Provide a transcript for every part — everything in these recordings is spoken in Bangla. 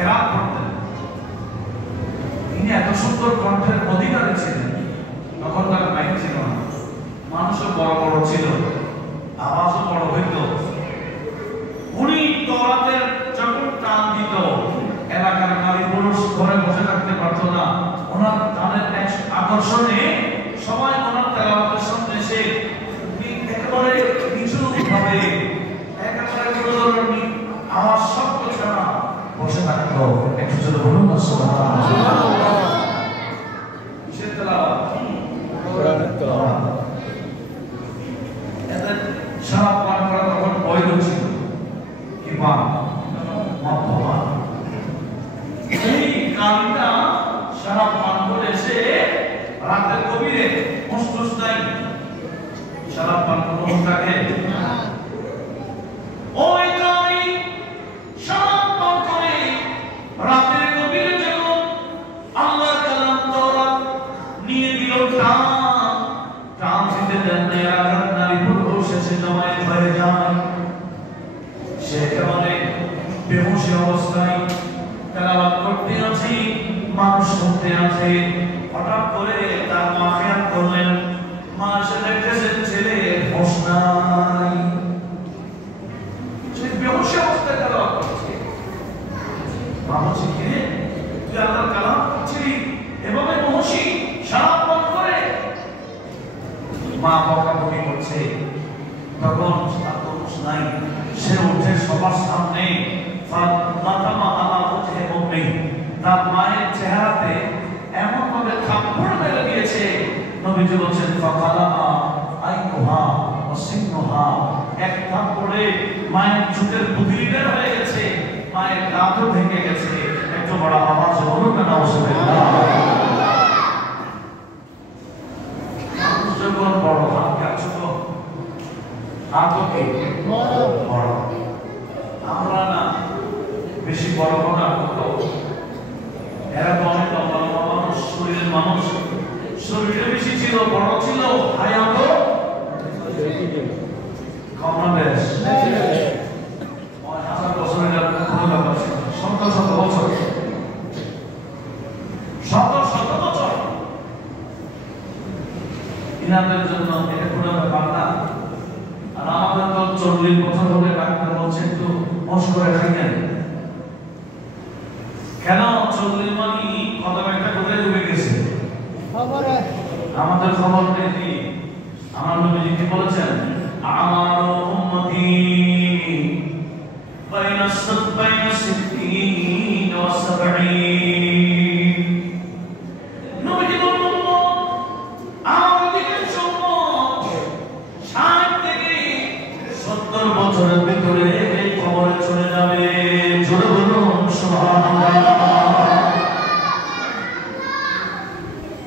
কেরাত পড়তেন। তিনি এত সুন্দর কণ্ঠের অধিকারী ছিলেন। তখন তার মাইক ছিল না, মানুষও বড় বড় ছিল, আওয়াজও বড় হইত। উনি তওরাতের যখন টান দিত, এলাকার নারী পুরুষ ঘরে বসে থাকতে পারতো না। ওনার টানের আকর্ষণে সবাই ওনার তেলাওয়াতের সামনে এসে একেবারে নিচু ভাবে, একেবারে কোনো ধরনের আওয়াজ শব্দ ছাড়া বসে থাকতো। একটু জোরে বলুন না সুবহানাল্লাহ। কিসের তেলাওয়াত? কোরআনের তেলাওয়াত। এদের সারা পান করা তখন বৈধ ছিল, ইমাম মধ্যমান। এই কালটা সারা পান করে এসে রাতের গভীরে মুসলুস নাই, সারা পান করে থাকে। ওই কালি সারা পান করে রাতের গভীরে যখন আল্লাহর কালাম তওরাত নিয়ে দিল টান দিতে দেন না, এলাকার নারী পুরুষ এসে জমায়েত হয়ে যায়। সে একেবারে বেহুশি অবস্থায় তেলাওয়াত করতে আছে, মানুষ শুনতে আছে। হঠাৎ করে তার মা খেয়াল করলেন, মা এসে দেখতেছেন ছেলে হোশ নাই। সে বেহুশি অবস্থায় তেলাওয়াত করছে। মা বলছে, কি রে, তুই আল্লাহর কালাম পড়ছিলি এভাবে বেহুশি সারা পান করে? মা বকাবকি করছে। তখন তার হোশ নাই। সে উঠে সবার সামনে তার মায়ের চেহারাতে এমন ভাবে থাপ্পড় মেরে দিয়েছে, নবীজি বলেন ফাকালা আইনুহা ওয়া সিন্নুহা, এক থাপ্পড়ে মায়ের চোখের পুঁতিলি বের হয়ে গেছে, মায়ের দাঁতও ভেঙে গেছে। একটু বড় আওয়াজ বলুন না নাউজুবিল্লাহ। যখন বড় হাত কাটছিল, হাতকে বড়, আমরা না বেশি বড় কথা করতো। এরা তো অনেক লম্বা লম্বা মানুষ, শরীরের মানুষ, শরীরে বেশি ছিল, বড় ছিল, হায়াত কম না বেশ? হাজার বছরের কোনো ব্যাপার ছিল, শত শত বছর, শত শত বছর ইনাদের জন্য এটা কোনো ব্যাপার না। আর আমাদের তো 40 বছর হলে ডাক্তার বলছে একটু মশ করে খাইয়েন। কেন 40 মানে কদম একটা কোথায় ডুবে গেছে আমাদের খবর নেই। আমার নবীজি কি বলেছেন, আমার উম্মতি বাইনা 60 ওয়া 70। নবীজি বলেন আমার অধিকাংশ উম্মত 60 থেকে 70 বছরের ভিতরে এই কবরে চলে যাবে। জোরে বলুন সুবহানাল্লাহ।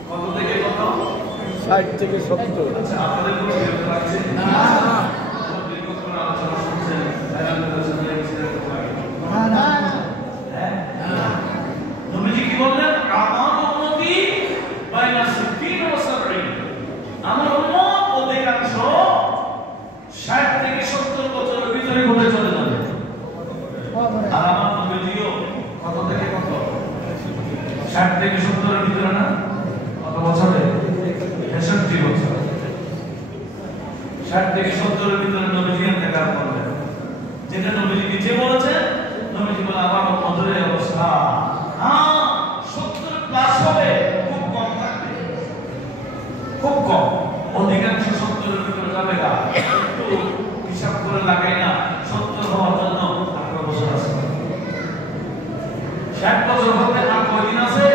কত থেকে কত? 60 থেকে 70। আচ্ছা, আপনাদের কোনো বিরক্ত লাগছে না? দীর্ঘ করে আলোচনা শুনছেন, নবীজি কি বললেন, আমার উম্মতি বাইনা 60 ওয়া 70। আমার উম্মত অধিকাংশ 60 থেকে 70 বছরের ভিতরে ঘুরে চলে যাবে। আর আমার নবীজিও কত থেকে কত? 60 থেকে 70 এর ভিতরে না? কত বছরে? 63 বছর। 60 থেকে 70 এর ভিতরে নবীজি ইন্তেকাল করলেন। যেটা নবীজি নিজে বলেছেন, নবীজি বলে আমার উম্মতের অবস্থা 70 প্লাস হবে, খুব কম থাকবে, খুব কম। অধিকাংশ 70 এর ভিতরে যাবে না। একটু হিসাব করে লাগাই না, 70 হওয়ার জন্য 18 বছর আছে। 60 বছর হতে আর কয়দিন আছে?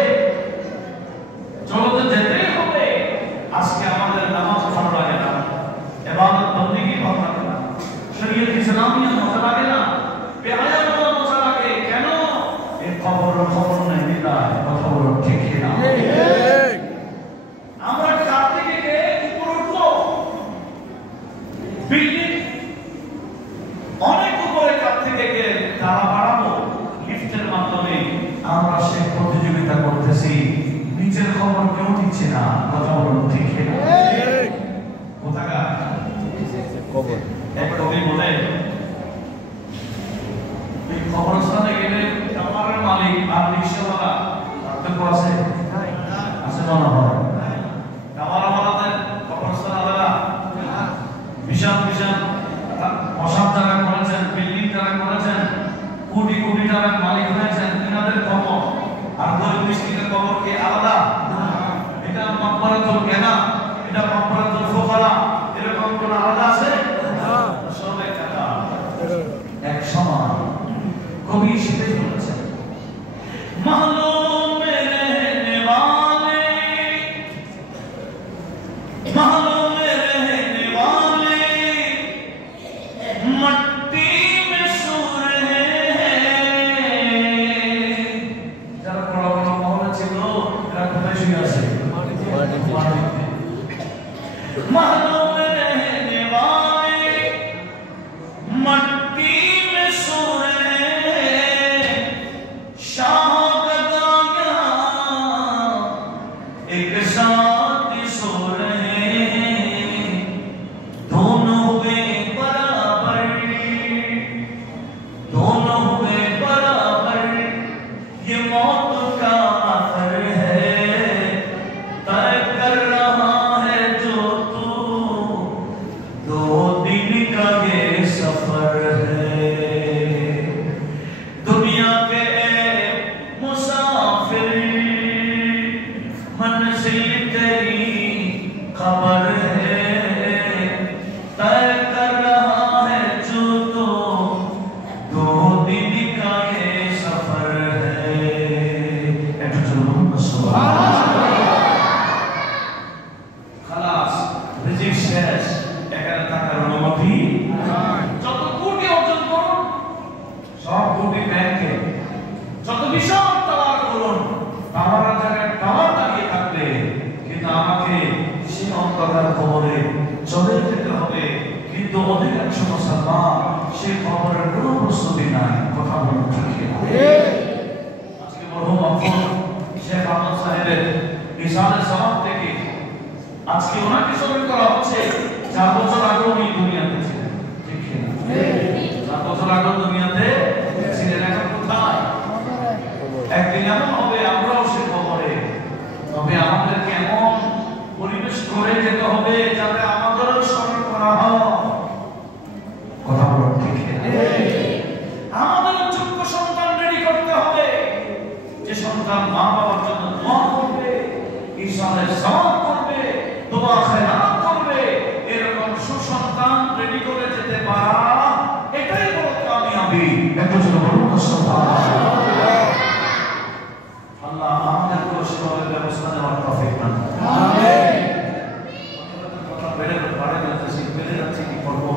জগতে যেতেই হবে। আজকে আমাদের নামাজ ভালো লাগে না, ইবাদত বন্দেগী ভালো লাগে না, শরীয়ত ইসলামিয়া মজা লাগে না, বেহায়াত মজা লাগে। কেন? এই খবর নেই না, কথা বলো ঠিক না? আমরা কার থেকে উপরে উঠবো? বিল্ডিং অনেক উপরে কার থেকে তারা বাড়াবো, লিফটের মাধ্যমে আমরা সেই প্রতিযোগিতা করতেছি। নিচের খবর কেউ দিচ্ছে না, কথা বলুন ঠিক না? কোথাকার খবর? এক কবি বলে, এই খবরস্থানে গেলে আমার মালিক আর রিক্সাওয়ালা পার্থক্য আছে? আছে মনে হয়। কামারওয়ালাদের কবরস্থান আলাদা, বিশাল বিশাল মশাদ যারা করেছেন, বিল্ডিং যারা করেছেন, কোটি কোটি টাকার মালিক হয়েছেন, এনাদের কবর আর গরিব মিসকিনের কবর কি আলাদা? এটা মাকবারাতুল কেনা, এটা মাকবারাতুল ফুকারা, এরকম কোন আলাদা আছে? সব একটা এক সমান। কবি সেটাই বলেছেন, মাহলুম মে রহনে ওয়ালে, মাহলুম মে রহনে ওয়ালে, মট্টি মে সো রহে হ্যায়। যারা বড় বড় মহলে ছিল এরা কোথায় শুয়ে আছে? মাহলুম মে রহনে ওয়ালে, মট্টি মে সো রহে হ্যায়, শাহ গদা यहाँ एक साथ सो रहे हैं, दोनों हुए बराबर, दोनों हुए बराबर, ये मौत का असर है, तय कर रहा है जो तू, दो दिन का ये सफर है, दुनिया के मुसाफिर, मंजिल तेरी खबर है, तय कर रहा है जो तो, दो दिन का ये सफर है। একটু চলুন খালাস, রিজিক শেষ, এখানে থাকার অনুমতি যত কোটি অর্জন করুন, সব কোটি ব্যাংকে, যত বিশাল টাওয়ার করুন, টাওয়ারের জায়গায় টাওয়ার দাঁড়িয়ে থাকবে, কিন্তু আমাকে সেই অন্ধকার কবরে চলে যেতে হবে। কিন্তু অধিকাংশ মুসলমান সেই কবরের কোনো প্রস্তুতি নাই। কথা বলুন ঠিক কিনা? আজকে মরহুম আব্দুল শেখ আহমদ সাহেবের ইসালের সমাজ থেকে আজকে ওনাকে স্মরণ করা হচ্ছে। 4 বছর আগে উনি দুনিয়াতে ছিলেন, ঠিক কিনা? 4 বছর আগে দুনিয়াতে ছিলেন, এখন কোথায়? একদিন এমন হবে আমরাও সে কবরে, তবে আমাদেরকে এমন পরিবেশ করে যেতে হবে যাতে আমাদেরও স্মরণ করা হয়। কথা বলুন ঠিক কিনা? আমাদের যোগ্য সন্তান রেডি করতে হবে, যে সন্তান মা বাবার জন্য দোয়া করবে, ঈশানের সওয়াব করবে, দোয়া খেরাত করবে, এরকম সুসন্তান রেডি করে যেতে পারা, এটাই বড় কামিয়াবি। একটু জোরে বলুন সুবহানাল্লাহ। আল্লাহ আমাদেরকে সেভাবে ব্যবস্থা নেওয়ার তৌফিক দান করুন। আমিন। কথা বেড়ে যাচ্ছে, কি করবো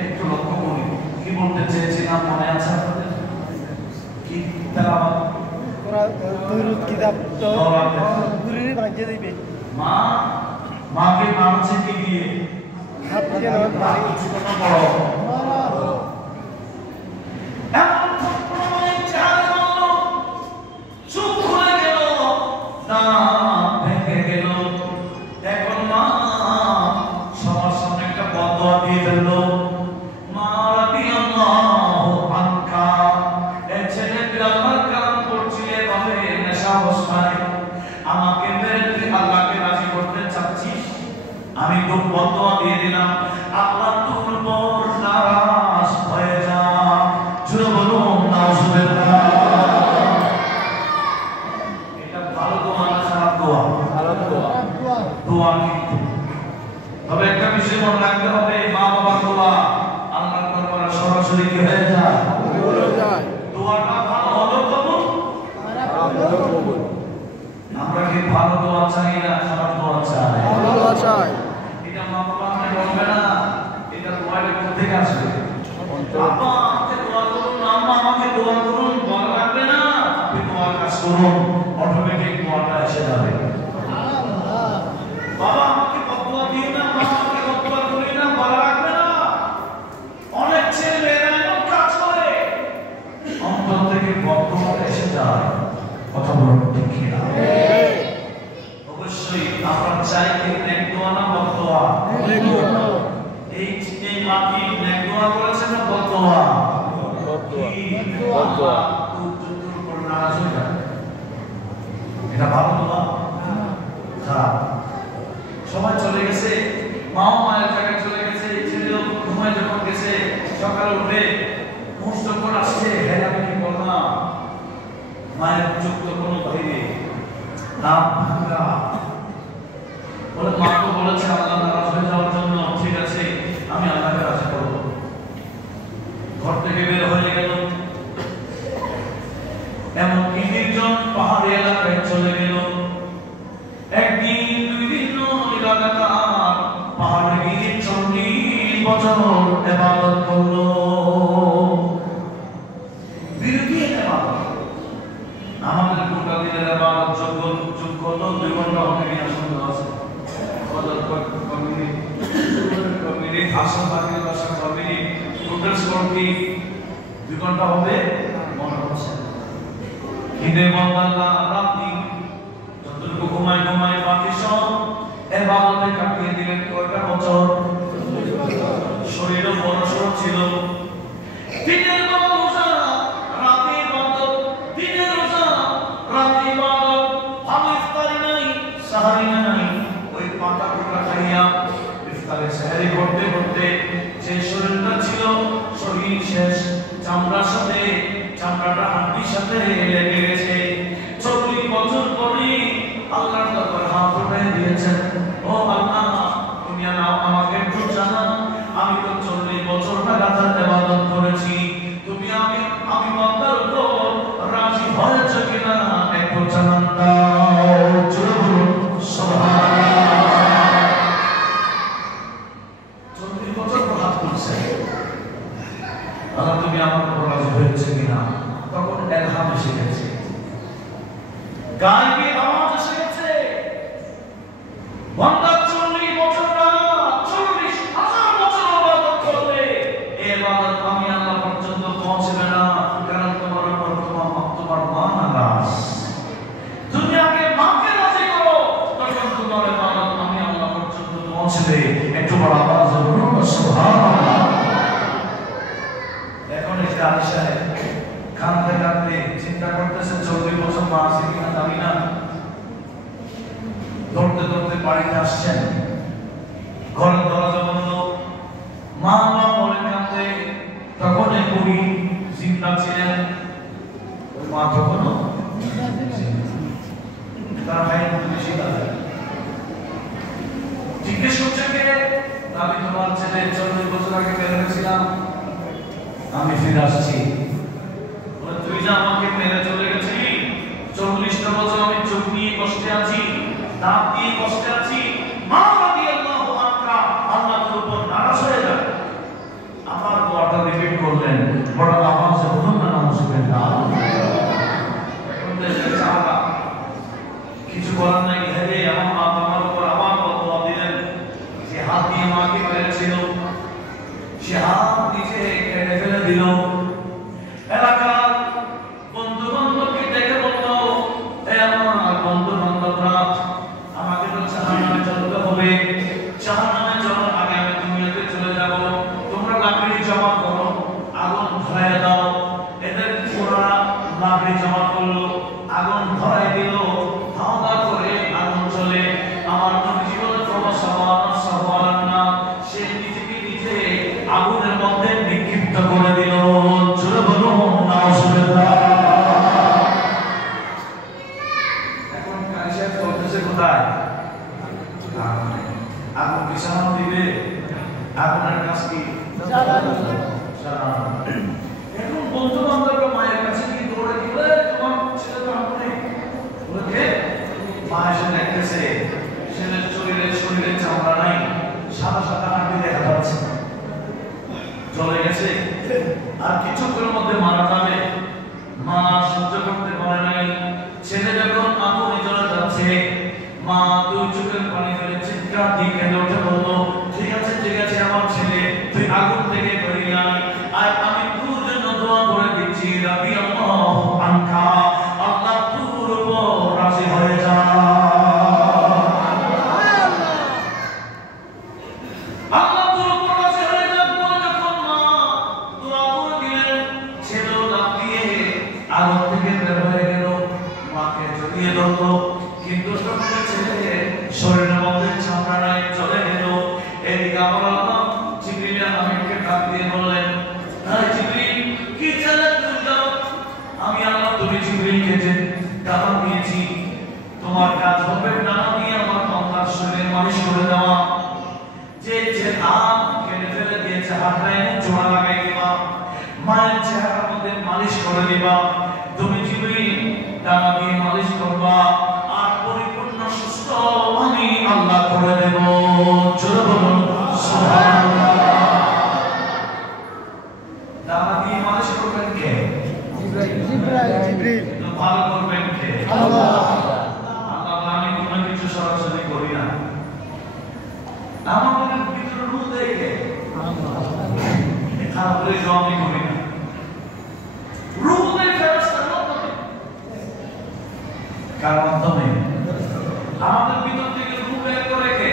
একটু লক্ষ্য করি। কি বলতে চেয়েছিলাম মনে আছে আপনাদের? কি তেলাওয়াত দুরূদ কিতাব তো ঘুরিয়ে ভাঙিয়ে দিবে। মাকে মানছে কি দিয়ে? হাত দিয়ে না পানি ছোট বড় এমন প্রমাণিক চাল হলো, চুপ খুলে গেল, দাঁত ভেঙে গেল। এখন মা সবার সামনে একটা বদদোয়া দিয়ে ফেললো, মা রাদিয়াল্লাহু আনহা, এই ছেলেটি আল্লাহর কালাম করছে এভাবে নেশা অবস্থায়, আমাকে মেরে তুই আল্লাহকে রাজি করতে চাচ্ছিস? আমি তো বদদোয়া দিয়ে দিলাম, আল্লাহ তোর উপর নারাজ হয়ে যা। জোরে বলুন নাউজুবিল্লাহ। এটা ভালো দোয়া না খারাপ দোয়া? ভালো দোয়া। দোয়া কিন্তু, তবে একটা বিষয় মনে রাখতে হবে, মা বাবার দোয়া আল্লাহর দরবারে সরাসরি কি হয়ে যায়? দোয়াটা ভালো হলো কবুল, আমরা কি ভালো দোয়া চাই না খারাপ দোয়া চাই? ভালো দোয়া চাই। এটা মা বাবা বলবে না, এটা দোয়াটা কোথা থেকে আসবে? আব্বা আমাকে দোয়া করুন, আম্মা আমাকে দোয়া করুন, বলা লাগবে না, আপনি দোয়ার কাজ করুন, অটোমেটিক দোয়াটা এসে যাবে। বাবা আমাকে বদদোয়া দিও না, মা আমাকে বদদোয়া করি না, বলা লাগবে না। অনেক ছেলে মেয়েরা এমন কাজ করে, অন্তর থেকে বদদোয়াটা এসে যায়। কথা বলুন ঠিক কিনা? অবশ্যই আমরা চাই কি নেক দোয়া না বদদোয়া? এই মাটি নেক দোয়া করেছে না বদদোয়া? বদদোয়া। বদদোয়া। তুই উপর নারাজ হয়ে যাবে। এটা ভালো তোমা খারাপ। সবাই চলে গেছে, মাও মায়ের জায়গায় চলে গেছে, ছেলেও ঘুমায় যখন গেছে, সকালে উঠে মুখ যখন আসছে, হ্যাঁ আমি কি করলাম, মায়ের চোখ তখন বাইরে নাম ভাঙা বলে, মা তো বলেছে আল্লাহ নারাজ হয়ে যাওয়ার জন্য, ঠিক আছে আমি আল্লাহকে রাজি করবো। ঘর থেকে বের হয়ে গেল, এমনকি নির্জন পাহাড়ি এলাকায় চলে গেল। একদিন দুই দিন লাগাতার পাহাড়ে গিয়ে 40 বছর ইবাদত করলো। বিরতি ইবাদত, আমাদের গোটা দিনের ইবাদত যোগ করলো 2 ঘন্টা হবে কিনা সন্দেহ আছে। ফজর কমিনি আসর বাকি দশটা কমিনি টোটাল স্কোর কি 2 ঘন্টা হবে মনে হচ্ছে। ঈদের বান্দা রাত্রি যতটুকু ঘুমায় বাকি সব ইবাদতে কাটিয়ে দিলেন কয়টা বছর। শরীরও বড়সড় ছিল। দিনের রোজা রাতে ইবাদত, দিনের রোজা রাতে ইবাদত, ভালো ইফতারি নাই সাহারি নাই, ওই পাতা টুকরা খাইয়া ইফতারে সাহারি করতে করতে যে শরীরটা ছিল শরীর শেষ, চামড়ার সাথে চামড়াটা হাড্ডির সাথে লেগে গেছে। 40 বছর পরে আল্লাহর দরবারে হাত উঠিয়ে দিয়েছেন, ও আল্লাহ তুমি আমাকে একটু জানান, আমি তো 40 বছর লাগাতার ইবাদত করেছি, তুমি আমি বান্দার উপর রাজি হয়েছে কিনা একটু জানান দাও। সুবহানাল্লাহ। 40 বছর পর হাত তুলছে, আল্লাহ তুমি আমার উপর রাজি হয়েছে কিনা। তখন ইলহাম এসে গেছে, গায়বী আওয়াজ এসে গেছে, বান্দা 40 বছর না 40,000 বছর ইবাদত করলে এই ইবাদত আমি আল্লাহ পর্যন্ত পৌঁছবে না, কারণ তোমার উপর তোমার মা নারাজ। তুমি আগে মাকে রাজি করো, তখন তোমার ইবাদত আমি আল্লাহ পর্যন্ত পৌঁছবে। একটু বড় আওয়াজে বলুন সুবহানাল্লাহ। এখন এই দাদি সাহেব কাঁদতে কাঁদতে চিন্তা করতেছে 40 বছর মা আছে কিনা জানি না। দৌড়তে দৌড়তে বাড়িতে আসছেন, ঘরের দরজা বন্ধ, মা মা বলে কাঁদতে। তখন এই বুড়ি জিন্দা ছিলেন, ওই মা তখনও তার ভাই বেশি দাদা জিজ্ঞেস করছে কে, আমি তোমার ছেলে 40 বছর আগে বের হয়েছিলাম, আমি ফিরে আসছি। তুই যে আমাকে মেরে চলে গেছি, 40টা বছর আমি চোখ নিয়ে কষ্টে আছি, দাঁত দিয়ে কষ্টে আছি, মা রাদিয়াল্লাহু আনহা আল্লাহ তোর উপর নারাজ হয়ে যায়। আমার দোয়াটা রিপিট করলেন, বড় আওয়াজে বলুন না নাউজুবিল্লাহ। এখন দেশে সাহাবা কিছু করার নাই, হেরে আমার মা আমার উপর আবার দোয়া দিলেন। যে হাত দিয়ে মাকে মেরেছিল সে হাত নিচে কেটে ফেলে দিল। এলাকার বন্ধু বান্ধবকে দেখে বললো, আমার বন্ধু বান্ধবরা আমাকে তো জাহান্নামে চলতে হবে, জাহান্নামে যাওয়ার আগে আমি দুনিয়াতে চলে যাব, তোমরা লাকড়ি জমা করো, আগুন ধরায় দাও। এদের ওরা লাকড়ি জমা করলো, আগুন ধরায় দিল, ধাওয়া করে আগুন চলে। আমার নবী বলে সুবহানাল্লাহ, সে নিজেকে নিজে আগুনের মধ্যে নিক্ষিপ্ত করে দিল। জোরে বলুন নাউজুবিল্লাহ। এখন কাইসা চলতেছে কোথায়? আগুন কি সামান দিবে? আগুনের কাজ কি? এখন বন্ধু বান্ধবরা মায়ের কাছে গিয়ে দৌড়ে দিলে, তোমার ছেলে তো আগুনে বলে, মা এসে দেখতেছে ছেলের শরীরে চামড়া নাই, সাদা সাদা হাঁটি দেখা যাচ্ছে, চলে গেছে, আর কিছুক্ষণের মধ্যে মারা যাবে। মা সহ্য করতে পারে নাই, ছেলে যখন আগুনে জ্বলে যাচ্ছে, মা 2 চোখের পানি ফেলে চিৎকার দিয়ে কেঁদে উঠে বললো, ঠিক আছে আমার ছেলে, তুই আগুন থেকে বেরিয়ে আয়, আর আমি তোর জন্য দোয়া করে দিচ্ছি, রাদিয়াল্লাহু আনহা, আল্লাহ তোর উপর রাজি হয়ে যা। আল্লাহ তোর উপর রাজি হয়ে যা বলে যখন মা দোয়া করে দিলেন, ছেলে লাফ দিয়ে আগুন থেকে বের হয়ে গেল। মাকে জড়িয়ে ধরলো, কিন্তু ছেলে শরীরের মধ্যে চামড়া নাই, চলে গেল। এদিকে আমার আল্লাহ জিবরিল আমিনকে ডাক দিয়ে বললেন, হ্যাঁ জিবরিল, কি চালে তুমি যাও? আমি আল্লাহ তুমি জিবরিলকে যে দাওয়াত দিয়েছি, তোমার কাজ হবে ডানা দিয়ে আমার বান্দার শরীরে মালিশ করে দেওয়া। যে হাত কেটে ফেলে দিয়েছে হাতটা এনে জোড়া লাগাই দিবা, মায়ের চেহারার মধ্যে মালিশ করে দিবা। তুমি জিবরিল ডানা দিয়ে মালিশ করবা, আর পরিপূর্ণ সুস্থ আমি আল্লাহ করে দেব। জোরে বলুন সুবহানাল্লাহ। ডানা দিয়ে মালিশ করবেন কে? জিবরিল। ভালো করবেন কে? আল্লাহ। আমি কোনো কিছু সরাসরি করি না, আমাদের ভিতরে রূহ দেখে খারাপ করে জমি করি না, রূহ দেখে ফেরেশতার মাধ্যমে, কার মাধ্যমে? আমাদের ভিতর থেকে রূহ বের করে কে?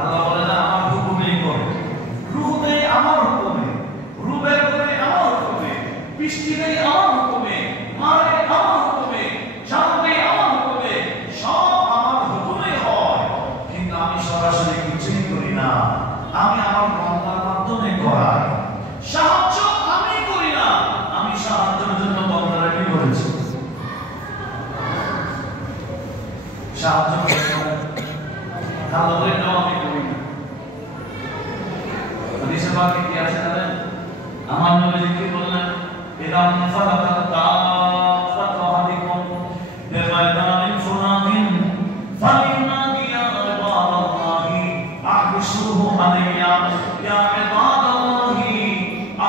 আল্লাহ বলে না আমার হুকুমেই করে, রূহ দেয় আমার হুকুমে, রূহ বের করে আমার হুকুমে, বৃষ্টি দেয় আমার হুকুমে, মারে আমার হুকুমে, জান দেয় আমার হুকুমে, সব আমার হুকুমে হয়। কিন্তু আমি সরাসরি কিছুই করি না, আমি আমার বান্দার মাধ্যমে করাই। সাহায্য আমি করি না, আমি সাহায্যের জন্য বান্দারা কি করেছে? সাহায্য করতে আল্লাহ বলে না আমি করি না। হাদিসে পাকে কি আছে জানেন? আমার নবী কি বললেন? ইদাম ফালাকাত তাফাতু আহাদিকুম বিমাইদানিন ফুরাতিন ফালিনাদি ইয়া ইবাদাল্লাহি আহসুহু আলাইয়া ইয়া ইবাদাল্লাহি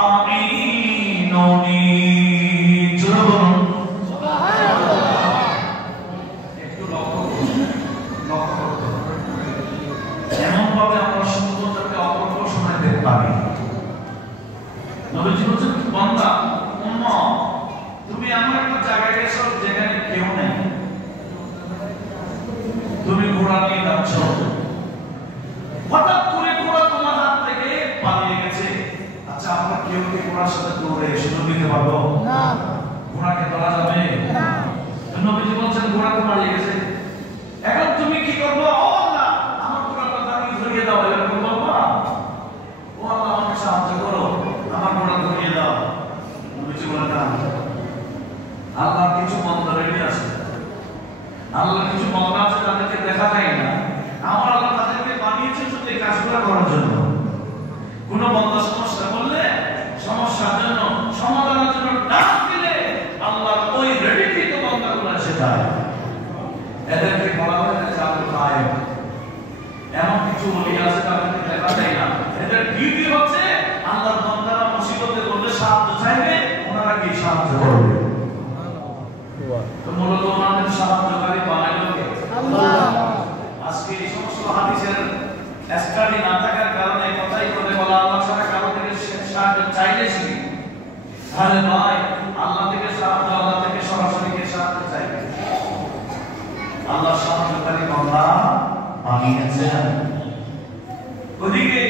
আমিনুনি। জোরে বলুন সুবহানাল্লাহ। একটু লক্ষ্য করতে এমন ভাবে আমরা সমুদ্রটাকে অপূর্ব শোনাতে পারি। নবীজি বলছেন, বান্দা উম্মাহ, তুমি এমন একটা জায়গায় গেছো যেখানে কেউ নেই, তুমি ঘোড়া নিয়ে যাচ্ছ, হঠাৎ করে ঘোড়া তোমার হাত থেকে পালিয়ে গেছে। আচ্ছা, আমরা কেউ কি ঘোড়ার সাথে দৌড়ে সুযোগ দিতে পারবো না? ঘোড়াকে ধরা যাবে না। নবীজি বলছেন ঘোড়া তো পালিয়ে গেছে, এখন তুমি কি করবো? ও আল্লাহ, আমার ঘোড়াটা দাঁড়িয়ে ধরিয়ে দাও, এরকম বলবা? ও আল্লাহ, আমাকে সাহায্য করো, আমার ঘোড়া ধরিয়ে দাও। নবীজি বলেন না, আল্লাহ কিছু বান্দা রেডি আছে, আল্লাহ কিছু বান্দা আছে তাদেরকে দেখা যায় না, আমার আল্লাহ তাদেরকে বানিয়েছে শুধু এই কাজগুলো করার জন্য। কোন বান্দা সমস্যা বললে সমস্যার জন্য সমাধানের জন্য ডাক দিলে আল্লাহ ওই রেডিকৃত বান্দাগুলো এসে যায়। এদেরকে বলা হয় জাদুল গায়েব। এমন কিছু ওলি আছে তাদেরকে দেখা যায় না, এদের ডিউটি হচ্ছে আল্লাহর বান্দারা মুসিবতে পড়লে সাহায্য চাইবে, ওনারা কি সাহায্য করবে। তো মূলত ওনাদের সাহায্যকারী বানাইলো কে? আল্লাহ। আজকে এই সমস্ত হাদিসের স্টাডি না থাকার কারণে কথাই করে বলা আল্লাহ ছাড়া কারো থেকে সাহায্য চাইলেছি। আরে ভাই, আল্লাহ থেকে সাহায্য, আল্লাহ থেকে সরাসরি কে সাহায্য চাইবে? আল্লাহ সাহায্যকারী বান্দা বানিয়েছেন। ওদিকে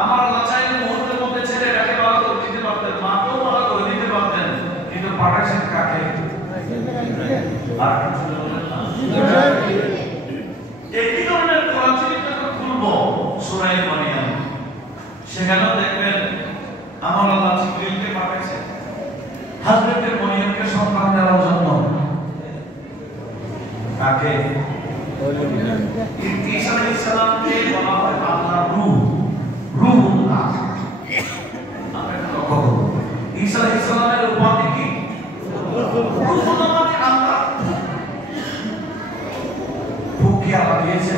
আমার আল্লাহ চাইলে মুহূর্তের মধ্যে ছেলেটাকে ভালো করে দিতে পারতেন, মাকেও ভালো করে দিতে পারতেন, কিন্তু পাঠাইছেন কাকে? আর কিছু বলেন না। একই ধরনের কোরআন শরীফ যখন খুলবো সূরা মারিয়াম, সেখানেও দেখবেন আমার আল্লাহ জিবরিলকে পাঠাইছেন হযরত মারিয়ামকে সন্তান দেওয়ার জন্য। কাকে? ঈসা আলাইহিস সালামকে বলা হয় আল্লাহর রূহ, রূহুল্লাহ। আমরা লক্ষ্য করব ঈসা আলাইহিস সালামের উপাধি কি? রূহুল্লাহ, মানে আল্লাহ। ফুক কি আল্লাহ দিয়েছে?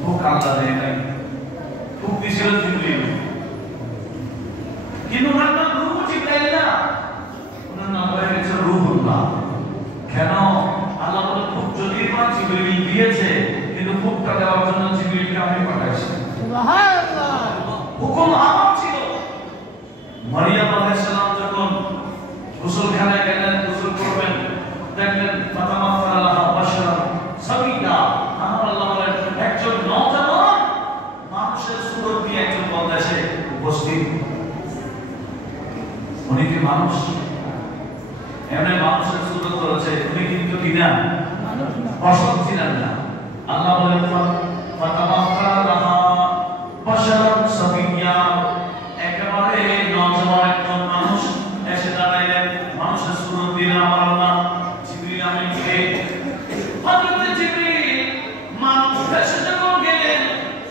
ফুক আল্লাহ দেয় নাই, ফুক দিয়েছিল জিবরিল। কিন্তু ওনার নাম রূহ জিবরাইল না, ওনার নাম হয়ে গেছে রূহুল্লাহ। কেন? আল্লাহ বলে ফুক যদি জিবরিল দিয়েছে, কিন্তু ফুকটা দেওয়ার জন্য জিবরিলকে আমি পাঠাইছি। সুবহানাল্লাহ। হুকুম আমার ছিল। মারিয়াম আলাইহিস সালাম যখন গোসলখানায় গেলেন, গোসল করবেন, দেখলেন ফাতামাসসালা লাহা বাশারান সাবিয়া, আমার আল্লাহ বলেন একজন নওজওয়ান মানুষের সুরত নিয়ে একজন বান্দা এসে উপস্থিত। উনি কি মানুষ? এমনি মানুষের সুরত করেছে, তুমি কিন্তু কিনা অসৎ ছিলেন না। আল্লাহ বলেন একেবারে নজওয়ান একজন মানুষ এসে দাঁড়াইলেন, মানুষের সুরত দিলেন আমার আল্লাহ জিবরিল আমিনকে। হযরত জিবরিল মানুষ এসে যখন গেলেন,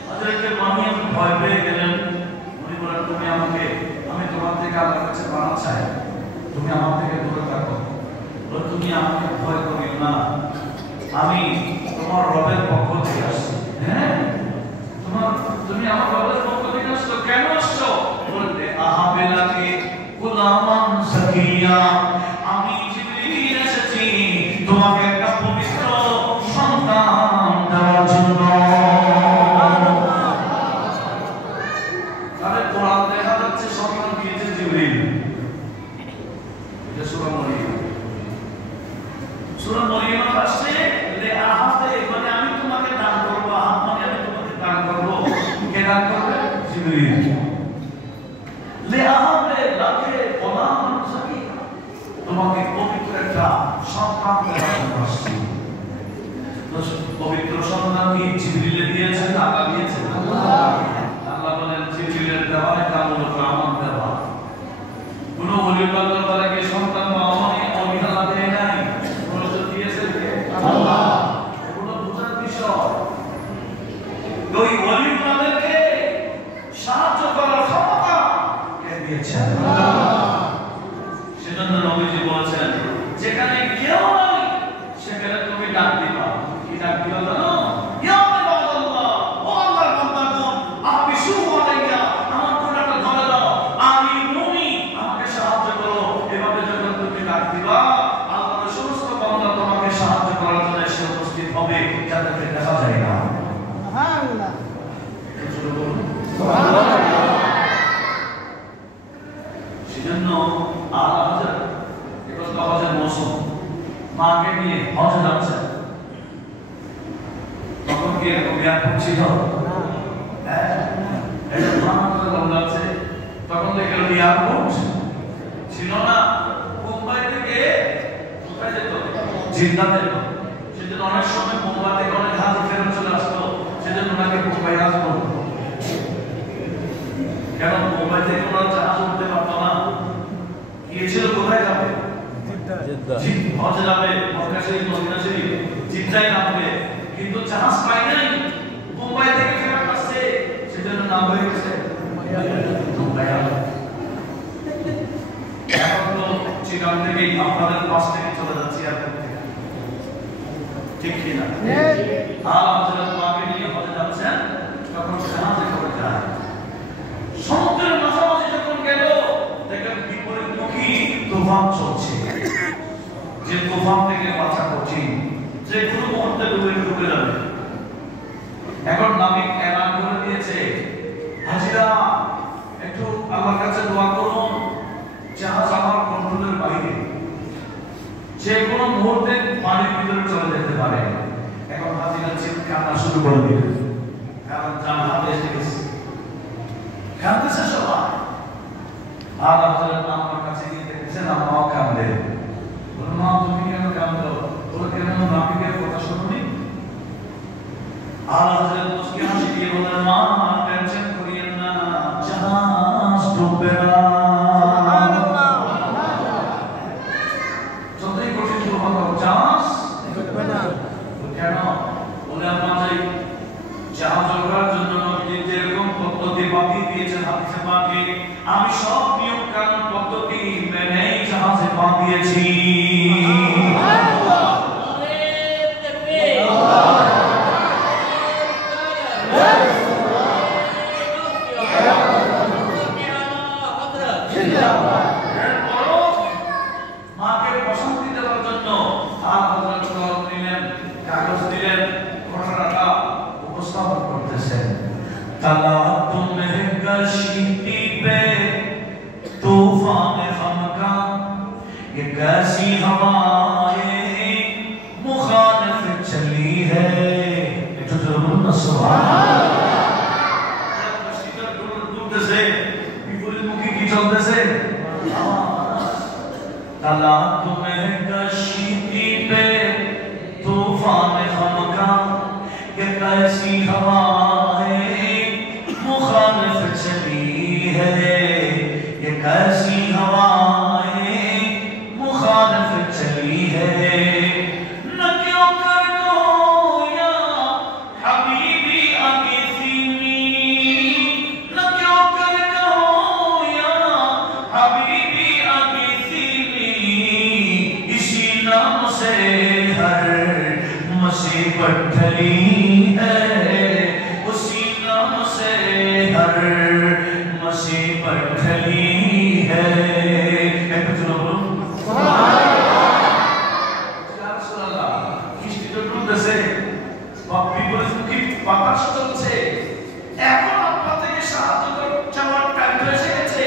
হযরত মারিয়াম ভয় পেয়ে গেলেন। উনি বলেন, তুমি আমাকে, আমি তোমার থেকে আল্লাহর কাছে পানা চাই, তুমি আমার থেকে দূরে থাকো। তুমি আমাকে ভয় করিও না, আমি তোমার রবের পক্ষ থেকে আসছি। হ্যাঁ, তুমি আমার রবের পক্ষ থেকে আসছো, কেন আসছো? বলতে আহাবেলাকে গোলামান সাকিয়া, আমি জিবরিল এসেছি তোমাকে একটা পবিত্র সন্তান দেওয়ার জন্য। তাহলে কোরআন দেখা যাচ্ছে সন্তান দিয়েছে জিবরিল। এটা সূরা মরিয়ম। সূরা মরিয়মের পাশে লে আহাতে, মানে আমি তোমাকে দান করব, আহাত মানে আমি তোমাকে দান করব। কে দান করবে? জিবরিল। লে আহাতে লাকে গোলামান সাকিয়া, তোমাকে পবিত্র একটা সন্তান দেওয়ার জন্য আসছি। তো পবিত্র সন্তান কি জিবরিল দিয়েছেন না আল্লাহ দিয়েছেন? আল্লাহ বলেন জিবরিলের দেওয়া এটা মূলত আমার দেওয়া। কোন ওলিউল্লাহ দরবারে সন্তান পাওয়া মানে অবহেলা দেয় নাই, মূলত দিয়েছেন কে? আল্লাহ। এগুলো বোঝার বিষয়। ওই ওলিউল্লাহদেরকে সাহায্য করার ক্ষমতা কে দিয়েছেন? আল্লাহ। সেজন্য নবীজি বলেছেন, যেখানে কেউ নাই সেখানে তুমি ডাক দিবা। কি ডাক দিবা জানো? ইয়া আল্লাহ, ও আল্লাহর বান্দাগণ, আপনি শুরু আলাইয়া আমার কোনটা ধরে দাও, আমি মুনি, আমাকে সাহায্য করো। এভাবে যখন তুমি ডাক দিবা, আল্লাহর সমস্ত বান্দা তোমাকে সাহায্য করার জন্য এসে উপস্থিত হবে, যাদেরকে দেখা যায় না। সুবহানাল্লাহ। সুবহানাল্লাহ। সেজন্য আল্লাহ এখন তো হজের মৌসুম, মাকে নিয়ে হজে যাচ্ছে, তখন কি এরকম এয়ারপোর্ট ছিল? হ্যাঁ, এটা যাচ্ছে, তখন তো এগুলো এয়ারপোর্ট ছিল না। মুম্বাই থেকে কোথায় যেত? জিদ্দা যেত। সেজন্য অনেক সময় মুম্বাই থেকে অনেক হাজি ফেরত চলে আসতো, সেজন্য ওনাকে মুম্বাই আসতো। কেন? মুম্বাই থেকে ওনারা জাহাজ উঠতে পারতো না, গিয়েছিল কোথায় যাবে? হজে যাবে, মক্কা শরীফ, মদিনা শরীফ, জিদ্দায় নামবে, কিন্তু জাহাজ পায় নাই, মুম্বাই থেকে ফেরত আসছে, সেজন্য নাম হয়ে গেছে মুম্বাই। এখন তো চিটাং থেকে আপনাদের পাশ থেকে চলে যাচ্ছে এয়ারপোর্ট থেকে, ঠিক কিনা? হযরত মাকে নিয়ে হজে যাচ্ছেন, তখন জাহাজে করে যায়। সমুদ্রের মাঝামাঝি যখন গেল, দেখেন বিপরীতমুখী তুফান চলছে। যে তুফান থেকে বাঁচা কঠিন, যে কোনো মুহূর্তে ডুবে যাবে। এখন নাবিক এলান করে দিয়েছে, হাজিরা একটু আল্লাহর কাছে দোয়া করুন, জাহাজ আমার কন্ট্রোলের বাইরে, যে কোনো মুহূর্তে পানির ভিতরে চলে যেতে পারে। এখন হাজিরা কান্না শুরু করে দিল, কারণ জাহাজ এসে গেছে, কাঁদতেছে সবাই। আর হযরত আমার কাছে গিয়ে দেখেছেন আমাও কাঁদে। বলল, মা তুমি কেন কাঁদো? বলে, কেন নাবিকের কথা শুনুনি? আর হযরত মুস্কি হাসি দিয়ে বললেন, মা টেনশন করিয়েন না, জাহাজ ডুববে না। সুবহানাল্লাহ। যতই কঠিন তুফান হোক, জাহাজ ডুববে না। কেন? বলে, আপনি জাহাজ চলার জন্য নবীজি যেরকম পদ্ধতি বাতিল দিয়েছেন হাদিসে পাকে, আমি সব নিয়ম কানুন পদ্ধতি মেনেই জাহাজে পা দিয়েছি। মাকে প্রশান্তি দেওয়ার জন্য আর হযরত কলম দিলেন, কাগজ দিলেন, ঘটনাটা উপস্থাপন করতেছেন। তালা তুমি কশতি पे तूफान गम का ये कैसी हवाएं मुखालिफ चली है। একটু জোরে বলুন না সুবহানাল্লাহ। কশতিটা ডুবতেছে, বিপরীতমুখী কি চলতেছে? तलाक में कश्ती पे तूफान खमका ये कैसी हवाएं मुखालिफ चली है, ये कैसी हवाएं मुखालिफ चली है। न क्यों कर दो या हबीबी आगे सीनी, न क्यों कर दो या हबीबी आगे सीनी, इसी नाम से हर मुसीबत ढली है, उसी नाम से हर मुसीबत ढली है। एक सुनो बोलो या रसूल अल्लाह, किस्ती तो डूबতেছে, বিপরীত মুখী বাতাস চলছে, এখন আপনার থেকে সাহায্য চাওয়ার টাইম এসে গেছে।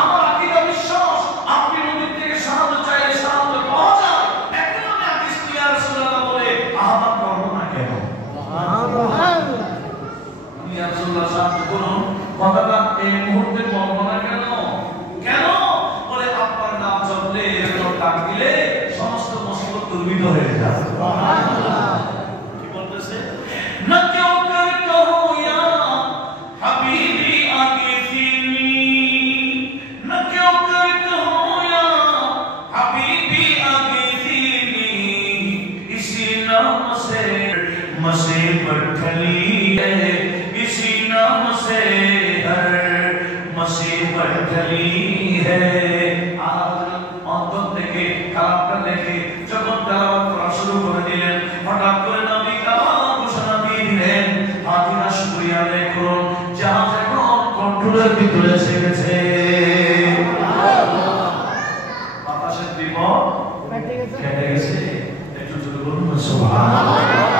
আমার আকীদা বিশ্বাস আপনি নবীর থেকে সাহায্য চাইলে সাহায্য পাওয়া যায়। এখন আমি হাদিস ইয়া রাসূলুল্লাহ বলে আহ্বান করব না কেন? ইয়া রাসূলুল্লাহ সাহায্য করুন, কথাটা এই মুহূর্তে বলবো না কেন? কেন বলে আপনার নাম জপলে এরকম ডাক দিলে সমস্ত মুসিবত দূরীভূত হয়ে যাবে। কি বলতেছে? না কেউ কর কহো ইয়া হাবিবি আগে सीनी, न क्यों कर कहो या हबीबी आगे सीनी, इसी नाम से मुसीबत ढली है, इसी नाम से हर मुसीबत ढली है। आज অন্তর থেকে কালামটা দেখে যখন তেলাওয়াত করা শুরু করে দিলেন, হঠাৎ করে নবী কালাম ঘোষণা দিয়ে দিলেন, হাজিরা শুকরিয়া আদায় করুন, জাহাজ এখন কন্ট্রোলের ভিতরে এসে গেছে। বাতাসের বিপদ কেটে গেছে, একটু যদি বলুন সুবহানাল্লাহ।